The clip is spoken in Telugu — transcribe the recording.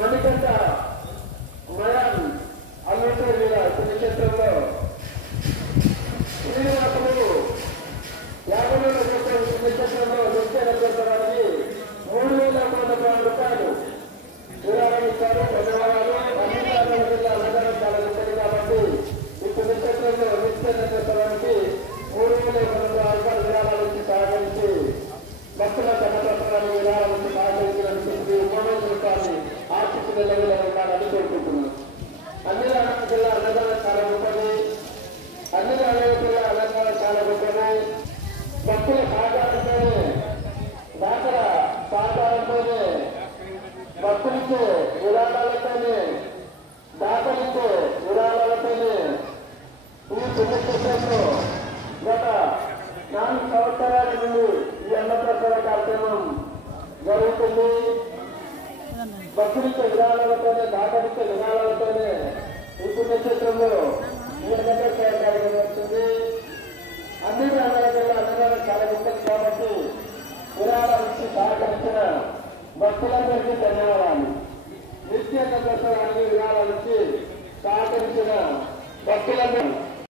మణికంఠ మయాన్ అల్లంపూడి మీద పుణ్యక్షేత్రంలో శ్రీనివాసులు 50 వేల రూపాయల పుణ్యక్షేత్రంలో నృత్య నెరవేర్చడానికి 3,100 రూపాయలు విరాళం ఇచ్చారు. ధన్యవాదాలు. అన్ని రాష్ట్రాల జిల్లా అన్నదానం చాలా గొప్పది కాబట్టి ఈ పుణ్యక్షేత్రంలో నృత్య నెరవేర్చడానికి 3,100 రూపాయలు విరాళాలు ఇచ్చి సహకరించి భక్తుల సమర్పణాన్ని విరాళాలు ఇచ్చి సహకరించినందుకు శ్రీ ఉమామేశ్వర ఆశిస్తు నిలవేయాలని కోరుకుంటున్నాను. అన్ని రాష్ట్రాల జిల్లా అన్నదానం చాలా గొప్పది. అన్ని రాష్ట్రాల జిల్లా అన్నదానం చాలా గొప్పది. భక్తుల సహకారంతోనే దాతల సహకారంతోనే భక్తులతో విరాళాలతోనే దాతలతో విరాళాలతోనే ఈ పుణ్యక్షేత్రంలో గత 4 సంవత్సరాల నుండి ఈ అన్నప్రసాద కార్యక్రమం జరుగుతుంది. భక్తులతో విరాళాలతోనే దాతలతో విరాళాలతోనే ఈ పుణ్యక్షేత్రంలో ఈ అన్నప్రసాద కార్యక్రమం వస్తుంది. అన్ని గ్రామాలలో అన్నదానం చాలా గొప్పది కాబట్టి విరాళాలు ఇచ్చి సహకరించిన భక్తులందరికీ ధన్యవాదాలు. నిత్య అన్నప్రసాదానికి విరాళాలు ఇచ్చి సహకరించిన భక్తులందరూ